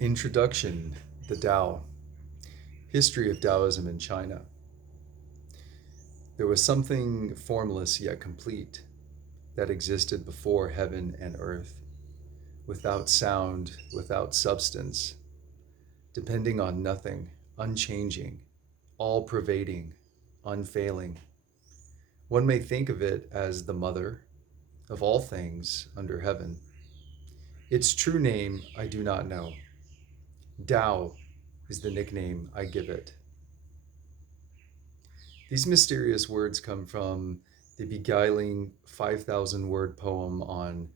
Introduction: The Tao. History of Taoism in China. There was something formless yet complete that existed before heaven and earth, without sound, without substance, depending on nothing, unchanging, all pervading, unfailing. One may think of it as the mother of all things under heaven. Its true name I do not know. Tao is the nickname I give it. These mysterious words come from the beguiling 5,000 word poem on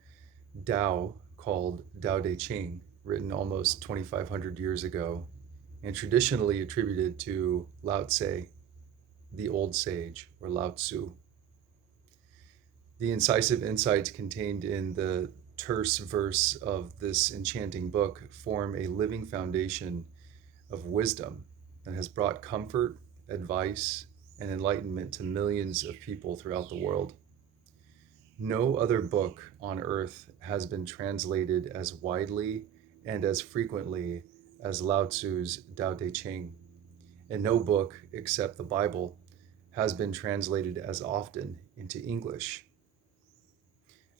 Tao called Tao Te Ching, written almost 2,500 years ago and traditionally attributed to Lao Tse, the old sage, or Lao Tzu. The incisive insights contained in the terse verse of this enchanting book form a living foundation of wisdom that has brought comfort, advice, and enlightenment to millions of people throughout the world. No other book on earth has been translated as widely and as frequently as Lao Tzu's Tao Te Ching, and no book except the Bible has been translated as often into English.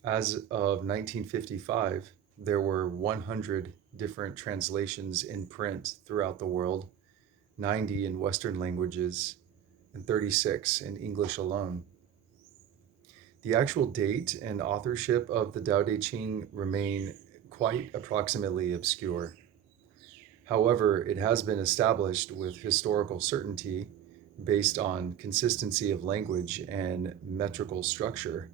As of 1955, there were 100 different translations in print throughout the world, 90 in Western languages, and 36 in English alone. The actual date and authorship of the Tao Te Ching remain quite approximately obscure. However, it has been established with historical certainty, based on consistency of language and metrical structure,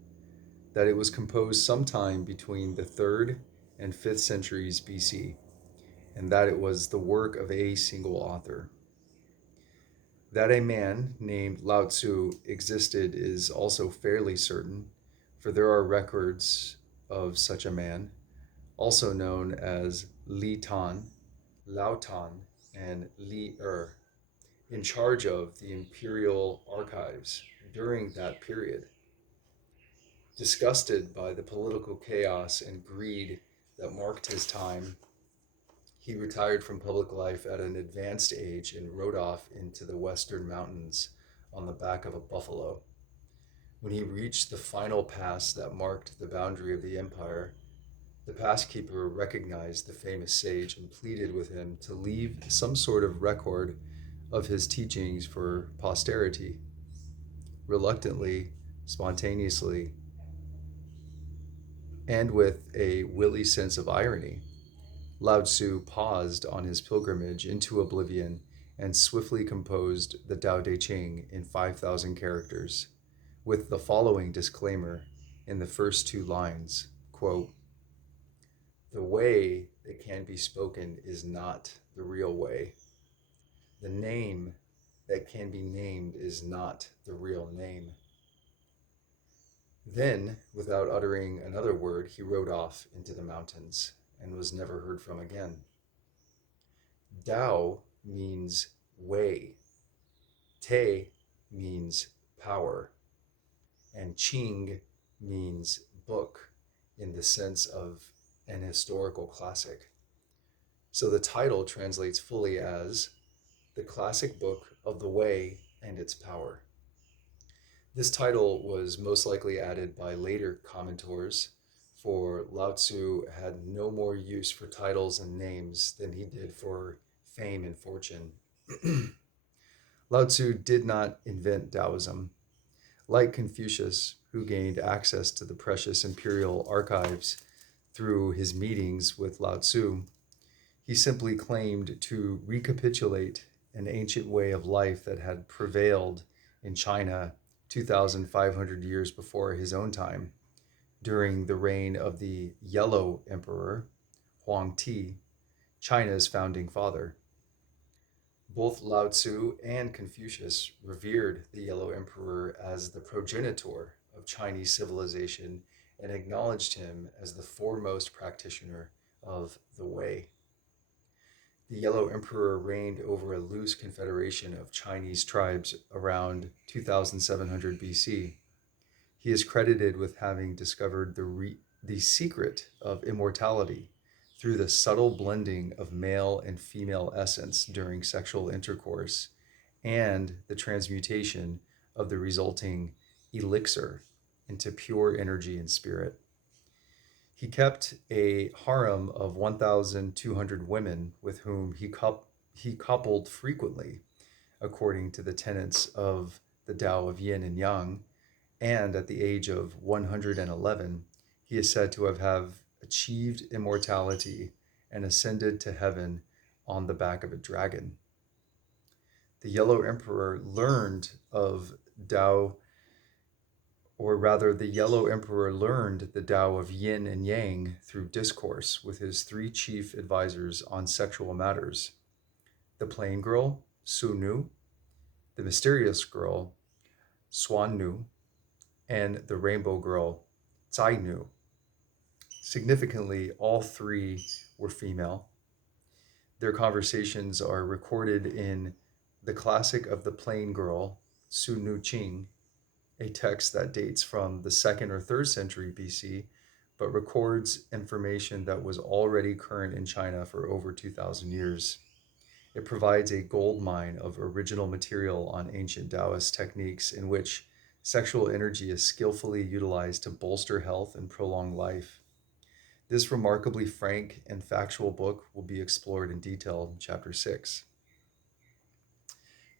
that it was composed sometime between the 3rd and 5th centuries BC, and that it was the work of a single author. That a man named Lao Tzu existed is also fairly certain, for there are records of such a man, also known as Li Tan, Lao Tan, and Li Er, in charge of the imperial archives during that period. Disgusted by the political chaos and greed that marked his time, he retired from public life at an advanced age and rode off into the western mountains on the back of a buffalo. When he reached the final pass that marked the boundary of the empire, the passkeeper recognized the famous sage and pleaded with him to leave some sort of record of his teachings for posterity. Reluctantly, spontaneously, and with a willy sense of irony, Lao Tzu paused on his pilgrimage into oblivion and swiftly composed the Tao Te Ching in 5,000 characters, with the following disclaimer in the first two lines, quote, "The way that can be spoken is not the real way. The name that can be named is not the real name." Then, without uttering another word, he rode off into the mountains and was never heard from again. Dao means way, Te means power, and Qing means book in the sense of an historical classic. So the title translates fully as the classic book of the way and its power. This title was most likely added by later commentors, for Lao Tzu had no more use for titles and names than he did for fame and fortune. Lao Tzu did not invent Taoism. Like Confucius, who gained access to the precious imperial archives through his meetings with Lao Tzu, he simply claimed to recapitulate an ancient way of life that had prevailed in China 2,500 years before his own time, during the reign of the Yellow Emperor, Huang Ti, China's founding father. Both Lao Tzu and Confucius revered the Yellow Emperor as the progenitor of Chinese civilization and acknowledged him as the foremost practitioner of the way. The Yellow Emperor reigned over a loose confederation of Chinese tribes around 2700 BC. He is credited with having discovered the secret of immortality through the subtle blending of male and female essence during sexual intercourse and the transmutation of the resulting elixir into pure energy and spirit. He kept a harem of 1,200 women with whom he coupled frequently according to the tenets of the Tao of Yin and Yang, and at the age of 111, he is said to have achieved immortality and ascended to heaven on the back of a dragon. The Yellow Emperor learned of Tao, or rather, the Yellow Emperor learned the Tao of Yin and Yang through discourse with his three chief advisors on sexual matters: the plain girl, Su Nu, the mysterious girl, Swan Nu, and the rainbow girl, Tsai Nu. Significantly, all three were female. Their conversations are recorded in the classic of the plain girl, Su Nu Ching, a text that dates from the 2nd or 3rd century BC, but records information that was already current in China for over 2,000 years. It provides a gold mine of original material on ancient Taoist techniques in which sexual energy is skillfully utilized to bolster health and prolong life. This remarkably frank and factual book will be explored in detail in Chapter 6.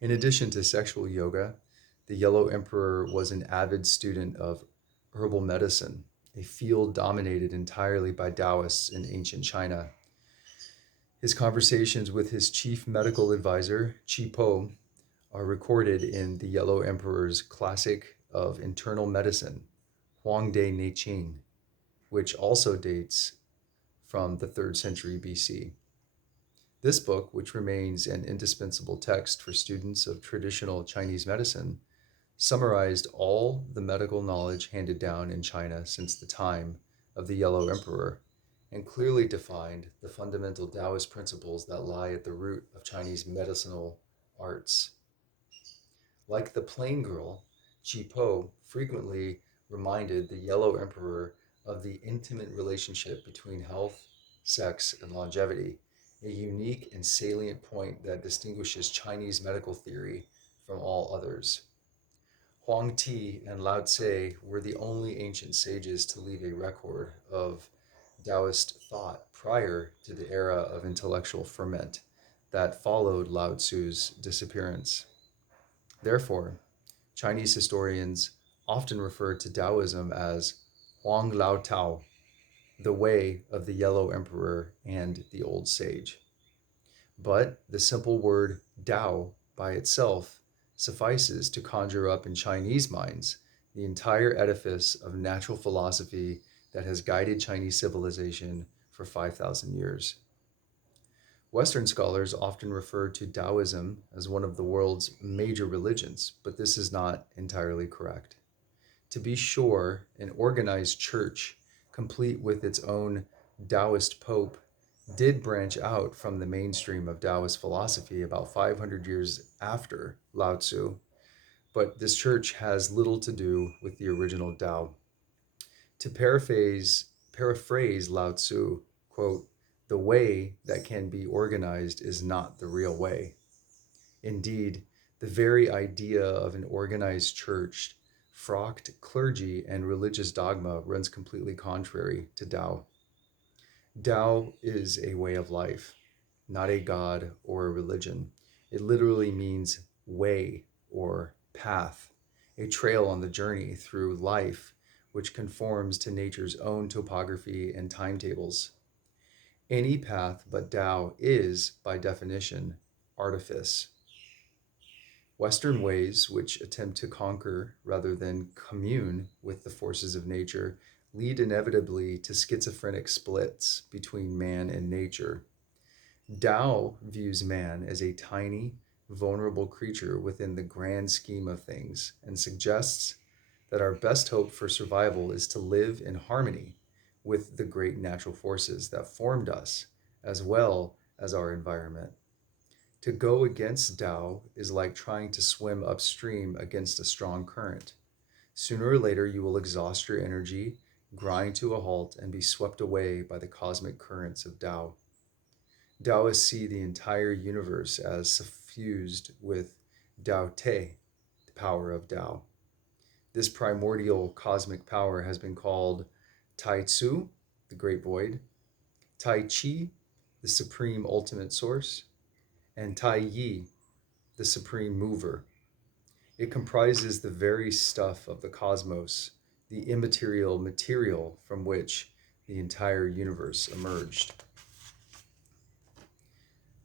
In addition to sexual yoga, the Yellow Emperor was an avid student of herbal medicine, a field dominated entirely by Taoists in ancient China. His conversations with his chief medical advisor, Qi Po, are recorded in the Yellow Emperor's classic of internal medicine, Huangde Ne Qing, which also dates from the 3rd century BC. This book, which remains an indispensable text for students of traditional Chinese medicine, summarized all the medical knowledge handed down in China since the time of the Yellow Emperor and clearly defined the fundamental Taoist principles that lie at the root of Chinese medicinal arts. Like the plain girl, Qi Po frequently reminded the Yellow Emperor of the intimate relationship between health, sex, and longevity, a unique and salient point that distinguishes Chinese medical theory from all others. Huang Ti and Lao Tse were the only ancient sages to leave a record of Taoist thought prior to the era of intellectual ferment that followed Lao Tzu's disappearance. Therefore, Chinese historians often refer to Taoism as Huang Lao Tao, the way of the Yellow Emperor and the Old Sage. But the simple word Tao by itself suffices to conjure up in Chinese minds the entire edifice of natural philosophy that has guided Chinese civilization for 5,000 years. Western scholars often refer to Taoism as one of the world's major religions, but this is not entirely correct. To be sure, an organized church, complete with its own Taoist pope, did branch out from the mainstream of Taoist philosophy about 500 years after Lao Tzu, but this church has little to do with the original Tao. To paraphrase Lao Tzu, quote, "The way that can be organized is not the real way." Indeed, the very idea of an organized church, frocked clergy, and religious dogma runs completely contrary to Tao. Tao is a way of life, not a god or a religion. It literally means way or path, a trail on the journey through life which conforms to nature's own topography and timetables. Any path but Tao is, by definition, artifice. Western ways, which attempt to conquer rather than commune with the forces of nature, lead inevitably to schizophrenic splits between man and nature. Tao views man as a tiny, vulnerable creature within the grand scheme of things and suggests that our best hope for survival is to live in harmony with the great natural forces that formed us, as well as our environment. To go against Tao is like trying to swim upstream against a strong current. Sooner or later, you will exhaust your energy, grind to a halt, and be swept away by the cosmic currents of Tao. Taoists see the entire universe as suffused with Tao Te, the power of Tao. This primordial cosmic power has been called Tai Tzu, the great void, Tai Chi, the supreme ultimate source, and Tai Yi, the supreme mover. It comprises the very stuff of the cosmos, the immaterial material from which the entire universe emerged.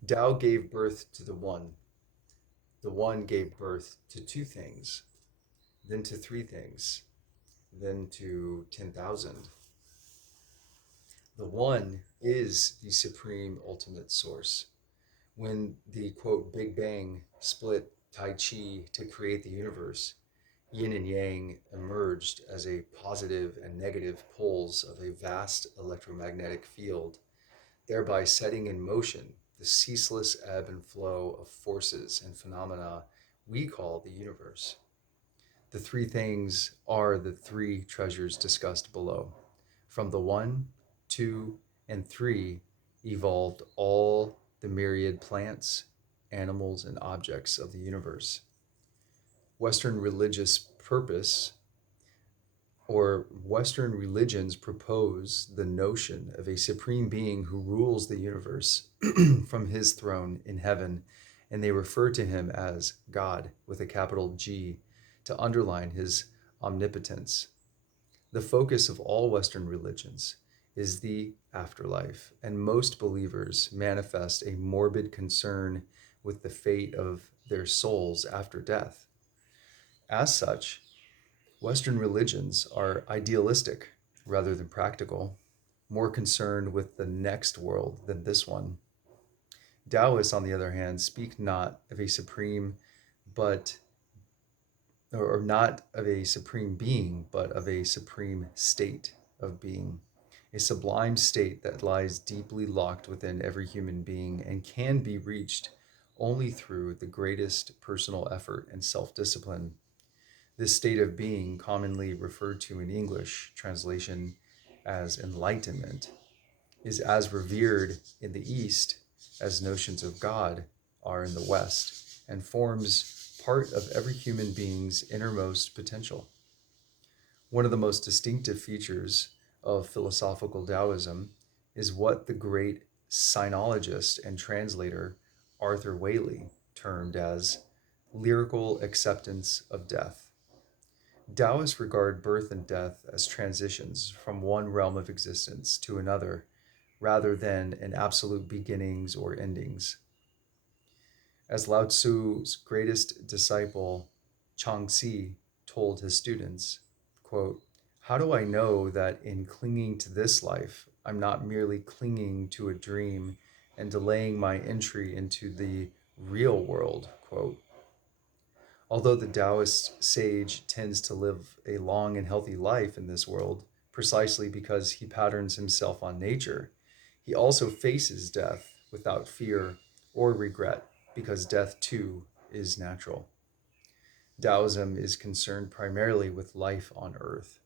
Tao gave birth to the One. The One gave birth to two things, then to three things, then to 10,000. The One is the supreme ultimate source. When the quote Big Bang split Tai Chi to create the universe, yin and yang emerged as a positive and negative poles of a vast electromagnetic field, thereby setting in motion the ceaseless ebb and flow of forces and phenomena we call the universe. The three things are the three treasures discussed below. From the one, two, and three evolved all the myriad plants, animals, and objects of the universe. Western religious purpose or Western religions propose the notion of a supreme being who rules the universe from his throne in heaven, and they refer to him as God with a capital G to underline his omnipotence. The focus of all Western religions is the afterlife, and most believers manifest a morbid concern with the fate of their souls after death. As such, Western religions are idealistic rather than practical, more concerned with the next world than this one. Taoists, on the other hand, speak not of a supreme but or not of a supreme being, but of a supreme state of being, a sublime state that lies deeply locked within every human being and can be reached only through the greatest personal effort and self discipline. This state of being, commonly referred to in English translation as enlightenment, is as revered in the East as notions of God are in the West, and forms part of every human being's innermost potential. One of the most distinctive features of philosophical Taoism is what the great sinologist and translator Arthur Waley termed as lyrical acceptance of death. Taoists regard birth and death as transitions from one realm of existence to another, rather than an absolute beginnings or endings. As Lao Tzu's greatest disciple, Changxi, told his students, quote, "How do I know that in clinging to this life, I'm not merely clinging to a dream and delaying my entry into the real world?" Quote. Although the Taoist sage tends to live a long and healthy life in this world, precisely because he patterns himself on nature, he also faces death without fear or regret, because death too is natural. Taoism is concerned primarily with life on earth.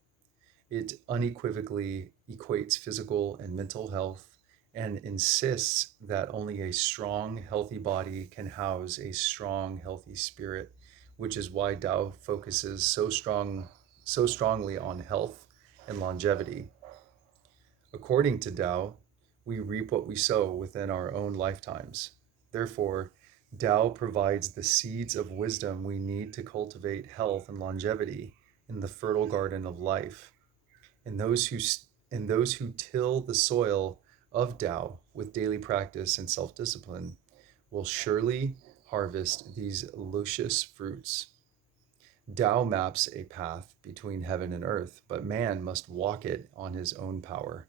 It unequivocally equates physical and mental health and insists that only a strong, healthy body can house a strong, healthy spirit, which is why Tao focuses so strongly on health and longevity. According to Tao, we reap what we sow within our own lifetimes. Therefore, Tao provides the seeds of wisdom we need to cultivate health and longevity in the fertile garden of life. And those who till the soil of Tao with daily practice and self-discipline will surely harvest these luscious fruits. Tao maps a path between heaven and earth, but man must walk it on his own power.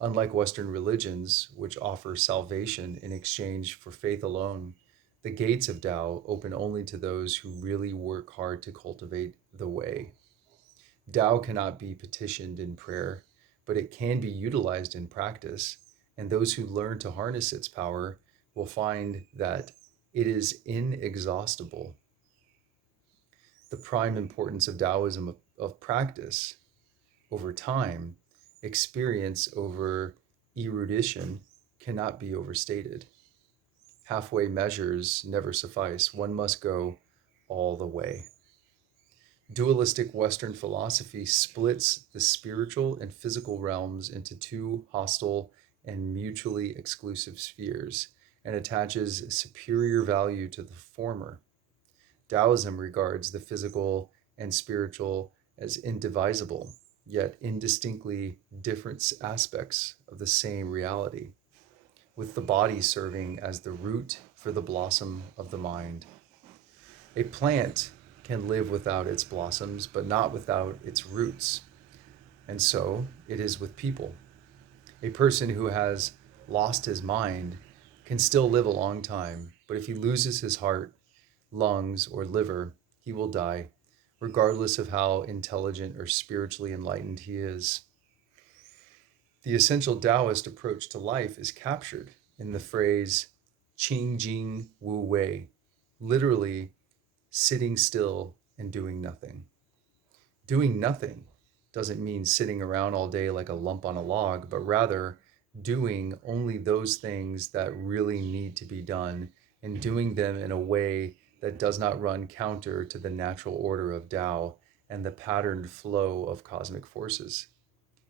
Unlike Western religions, which offer salvation in exchange for faith alone, the gates of Tao open only to those who really work hard to cultivate the way. Tao cannot be petitioned in prayer, but it can be utilized in practice, and those who learn to harness its power will find that it is inexhaustible. The prime importance of Taoism of practice over time, experience over erudition cannot be overstated. Halfway measures never suffice. One must go all the way. Dualistic Western philosophy splits the spiritual and physical realms into two hostile and mutually exclusive spheres and attaches superior value to the former. Taoism regards the physical and spiritual as indivisible, yet indistinctly different aspects of the same reality, with the body serving as the root for the blossom of the mind. A plant can live without its blossoms, but not without its roots. And so it is with people. A person who has lost his mind can still live a long time, but if he loses his heart, lungs, or liver, he will die, regardless of how intelligent or spiritually enlightened he is. The essential Taoist approach to life is captured in the phrase Qing Jing Wu Wei, literally sitting still and doing nothing. Doing nothing doesn't mean sitting around all day like a lump on a log, but rather doing only those things that really need to be done and doing them in a way that does not run counter to the natural order of Tao and the patterned flow of cosmic forces.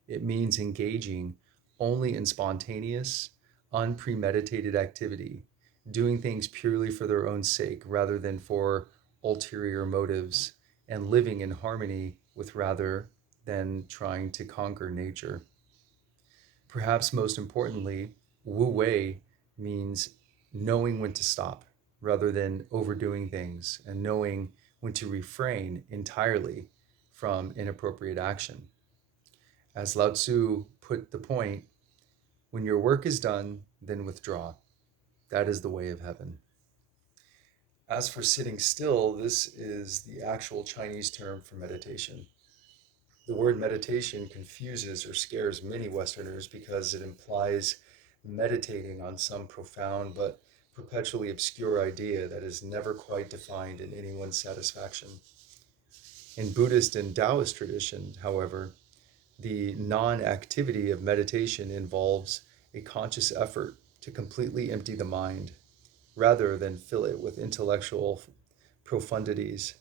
It means engaging only in spontaneous, unpremeditated activity, doing things purely for their own sake rather than for ulterior motives, and living in harmony with rather than trying to conquer nature. Perhaps most importantly, Wu Wei means knowing when to stop rather than overdoing things and knowing when to refrain entirely from inappropriate action. As Lao Tzu put the point, when your work is done, then withdraw. That is the way of heaven. As for sitting still, this is the actual Chinese term for meditation. The word meditation confuses or scares many Westerners because it implies meditating on some profound but perpetually obscure idea that is never quite defined in anyone's satisfaction. In Buddhist and Taoist tradition, however, the non activity of meditation involves a conscious effort to completely empty the mind rather than fill it with intellectual profundities.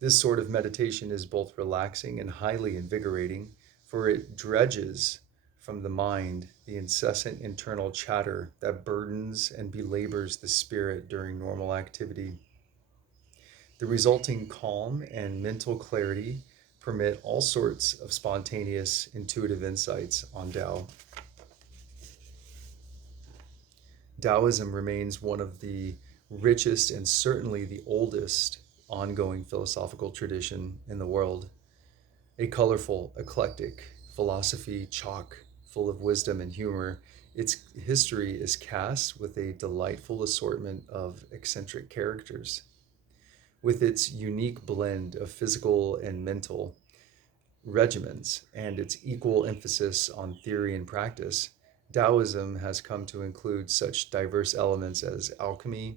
This sort of meditation is both relaxing and highly invigorating, for it dredges from the mind the incessant internal chatter that burdens and belabors the spirit during normal activity. The resulting calm and mental clarity permit all sorts of spontaneous, intuitive insights on Tao. Taoism remains one of the richest and certainly the oldest ongoing philosophical tradition in the world. A colorful, eclectic philosophy chock full of wisdom and humor, its history is cast with a delightful assortment of eccentric characters. With its unique blend of physical and mental regimens and its equal emphasis on theory and practice, Taoism has come to include such diverse elements as alchemy,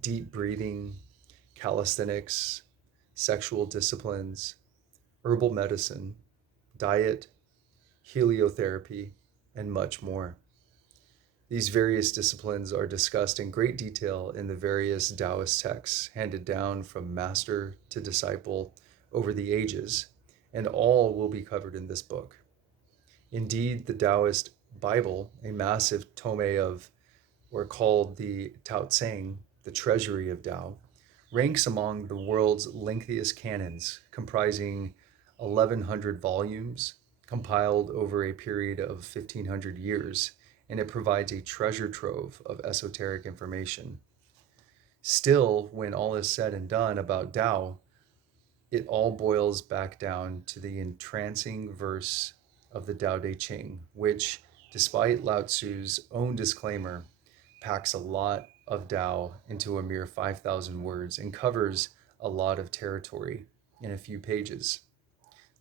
deep breathing, calisthenics, sexual disciplines, herbal medicine, diet, heliotherapy, and much more. These various disciplines are discussed in great detail in the various Taoist texts handed down from master to disciple over the ages, and all will be covered in this book. Indeed, the Taoist Bible, a massive tome of, or called the Tao Tsang, the treasury of Tao, ranks among the world's lengthiest canons, comprising 1,100 volumes compiled over a period of 1,500 years, and it provides a treasure trove of esoteric information. Still, when all is said and done about Tao, it all boils back down to the entrancing verse of the Tao Te Ching, which, despite Lao Tzu's own disclaimer, packs a lot of Tao into a mere 5,000 words and covers a lot of territory in a few pages.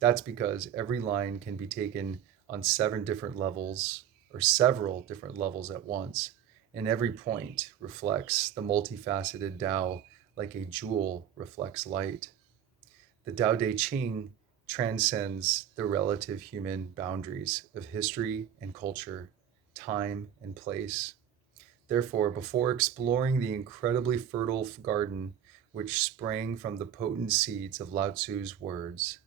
That's because every line can be taken on 7 different levels or several different levels at once, and every point reflects the multifaceted Tao like a jewel reflects light. The Tao Te Ching transcends the relative human boundaries of history and culture, time and place. Therefore, before exploring the incredibly fertile garden which sprang from the potent seeds of Lao Tzu's words,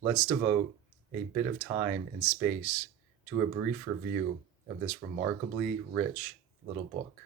let's devote a bit of time and space to a brief review of this remarkably rich little book.